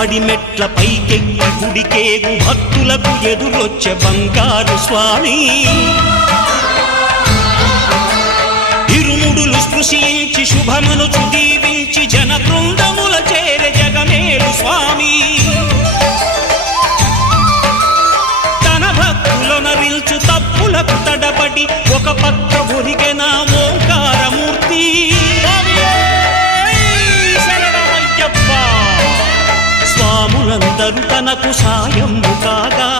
పడిమెట్ల పైకెక్కి గుడికేగు భక్తులకు ఎదురొచ్చే బంగారు స్వామి ఇరుముడులు స్పృశించి శుభమనుచు దీవించి జన బృందముల చేరే జగమేలు స్వామి తన భక్తులొనరిల్చు తప్పులకు తడబడి ఒక పక్క ఒరిగెన ఓంకారమూర్తి స్వాములందరూ తనకు సాయము కాగా